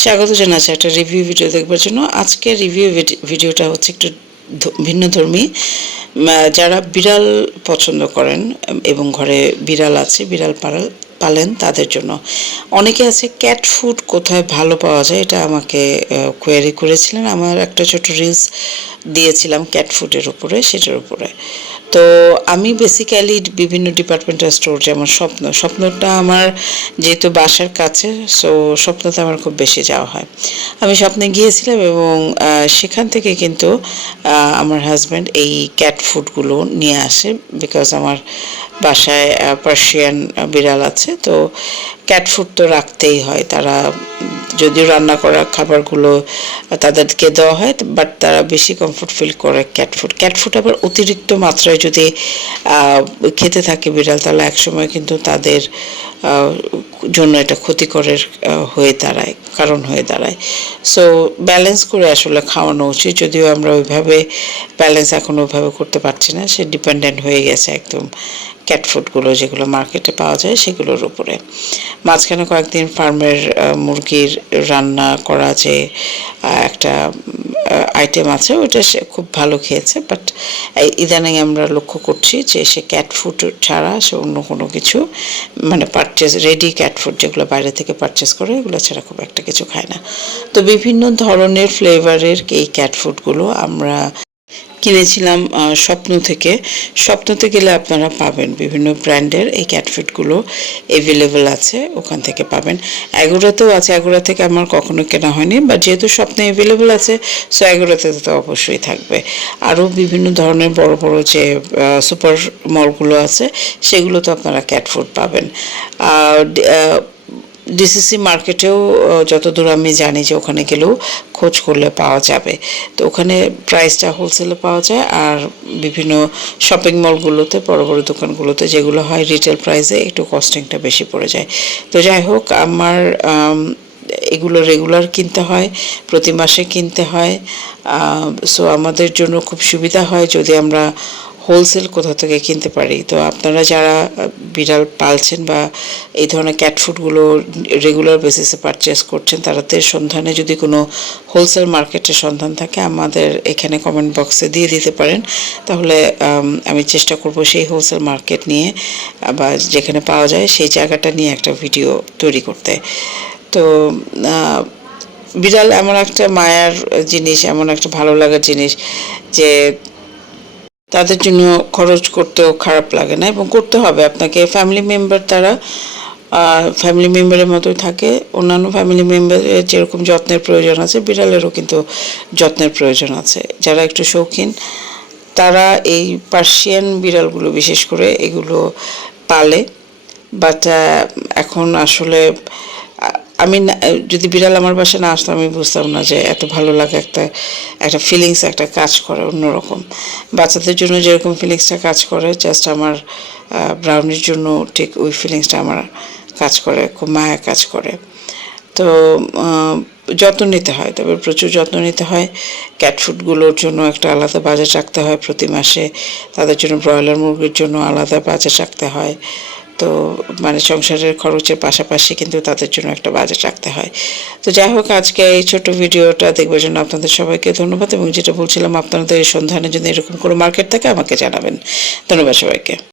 স্বাগত জানাচ্ছি একটা রিভিউ ভিডিও দেখবার জন্য। আজকে রিভিউ ভিডিওটা হচ্ছে একটু ভিন্ন ধর্মী। যারা বিড়াল পছন্দ করেন এবং ঘরে বিড়াল আছে, বিড়াল পাল পালেন তাদের জন্য। অনেকে আছে ক্যাট ফুড কোথায় ভালো পাওয়া যায় এটা আমাকে কোয়ারি করেছিলেন। আমার একটা ছোট রিলস দিয়েছিলাম ক্যাট ফুডের উপরে, সেটার উপরে। তো আমি বেসিক্যালি বিভিন্ন ডিপার্টমেন্টাল স্টোর যেমন স্বপ্ন, স্বপ্নটা আমার যেহেতু বাসার কাছে সো স্বপ্নতে আমার খুব বেশি যাওয়া হয়। আমি স্বপ্নে গিয়েছিলাম এবং সেখান থেকে কিন্তু আমার হাজব্যান্ড এই ক্যাট ফুডগুলো নিয়ে আসে বিকজ আমার বাসায় পার্সিয়ান বিড়াল আছে। তো ক্যাট ফুড তো রাখতেই হয়। তারা, যদিও রান্না করা খাবারগুলো তাদেরকে দেওয়া হয় বাট তারা বেশি কমফোর্ট ফিল করে ক্যাট ফুড ক্যাট ফুড আবার অতিরিক্ত মাত্রায় যদি খেতে থাকে বিড়াল, তাহলে একসময় কিন্তু তাদের জন্য এটা ক্ষতিকরের হয়ে দাঁড়ায়, কারণ হয়ে দাঁড়ায়। সো ব্যালেন্স করে আসলে খাওয়ানো উচিত। যদিও আমরা ওইভাবে ব্যালেন্স এখন ওইভাবে করতে পারছি না, সে ডিপেন্ডেন্ট হয়ে গেছে একদম। ক্যাট ফুডগুলো যেগুলো মার্কেটে পাওয়া যায় সেগুলোর উপরে। মাঝখানে কয়েকদিন ফার্মের মুরগির রান্না করা যে একটা আইটেম আছে ওটা সে খুব ভালো খেয়েছে বাট ইদানিং আমরা লক্ষ্য করছি যে সে ক্যাট ফুড ছাড়া সে অন্য কোনো কিছু মানে পারচেস রেডি ক্যাট ফুড যেগুলো বাইরে থেকে পারচেস করে, এগুলো ছাড়া খুব একটা কিছু খায় না। তো বিভিন্ন ধরনের ফ্লেভারের এই ক্যাট ফুডগুলো আমরা কিনেছিলাম স্বপ্ন থেকে। স্বপ্নতে গেলে আপনারা পাবেন বিভিন্ন ব্র্যান্ডের এই ক্যাটফিটগুলো অ্যাভেলেবেল আছে, ওখান থেকে পাবেন। এগোরাতেও আছে, এগোরা থেকে আমার কখনো কেনা হয়নি বা যেহেতু স্বপ্নে অ্যাভেলেবেল আছে সো এগোরাতে তো অবশ্যই থাকবে। আরও বিভিন্ন ধরনের বড় বড় যে সুপার মলগুলো আছে সেগুলো তো আপনারা ক্যাটফুড পাবেন। ডিসিসি মার্কেটেও যতদূর আমি জানি যে ওখানে গেলেও খোঁজ করলে পাওয়া যাবে। তো ওখানে প্রাইসটা হোলসেলে পাওয়া যায় আর বিভিন্ন শপিং মলগুলোতে বড় বড় দোকানগুলোতে যেগুলো হয় রিটেল প্রাইসে একটু কস্টিংটা বেশি পড়ে যায়। তো যাই হোক, আমার এগুলো রেগুলার কিনতে হয়, প্রতি মাসে কিনতে হয় সো আমাদের জন্য খুব সুবিধা হয় যদি আমরা হোলসেল কোথা থেকে কিনতে পারি। তো আপনারা যারা বিড়াল পালছেন বা এই ধরনের ক্যাট ফুডগুলো রেগুলার বেসিসে পারচেস করছেন তাদের সন্ধানে যদি কোনো হোলসেল মার্কেটের সন্ধান থাকে, আমাদের এখানে কমেন্ট বক্সে দিয়ে দিতে পারেন। তাহলে আমি চেষ্টা করব সেই হোলসেল মার্কেট নিয়ে, বা যেখানে পাওয়া যায়, সেই জায়গাটা নিয়ে একটা ভিডিও তৈরি করতে। তো বিড়াল এমন একটা মায়ার জিনিস, এমন একটা ভালো লাগার জিনিস যে তাদের জন্য খরচ করতেও খারাপ লাগে না এবং করতে হবে আপনাকে। ফ্যামিলি মেম্বার তারা ফ্যামিলি মেম্বারের মতোই থাকে। অন্যান্য ফ্যামিলি মেম্বারের যেরকম যত্নের প্রয়োজন আছে, বিড়ালেরও কিন্তু যত্নের প্রয়োজন আছে। যারা একটু শৌখিন, তারা এই পার্সিয়ান বিড়ালগুলো বিশেষ করে এগুলো পালে। বাট এখন আসলে আমি না- যদি বিড়াল আমার বাসায় না আসতো, আমি বুঝতাম না যে এত ভালো লাগে একটা একটা ফিলিংস একটা কাজ করে অন্যরকম। বাচ্চাদের জন্য যেরকম ফিলিংসটা কাজ করে জাস্ট আমার ব্রাউনির জন্য ঠিক ওই ফিলিংসটা আমার কাজ করে, খুব মায়া কাজ করে। তো যত্ন নিতে হয়, তবে প্রচুর যত্ন নিতে হয়। ক্যাট ফুডগুলোর জন্য একটা আলাদা বাজার রাখতে হয় প্রতি মাসে। তাদের জন্য ব্রয়লার মুরগির জন্য আলাদা বাজার রাখতে হয়। তো মানে সংসারের খরচের পাশাপাশি কিন্তু তাদের জন্য একটা বাজেট রাখতে হয়। তো যাই হোক, আজকে এই ছোট ভিডিওটা দেখবার জন্য আপনাদের সবাইকে ধন্যবাদ এবং যেটা বলছিলাম, আপনাদের সন্ধানে যদি এরকম কোনো মার্কেট থাকে আমাকে জানাবেন। ধন্যবাদ সবাইকে।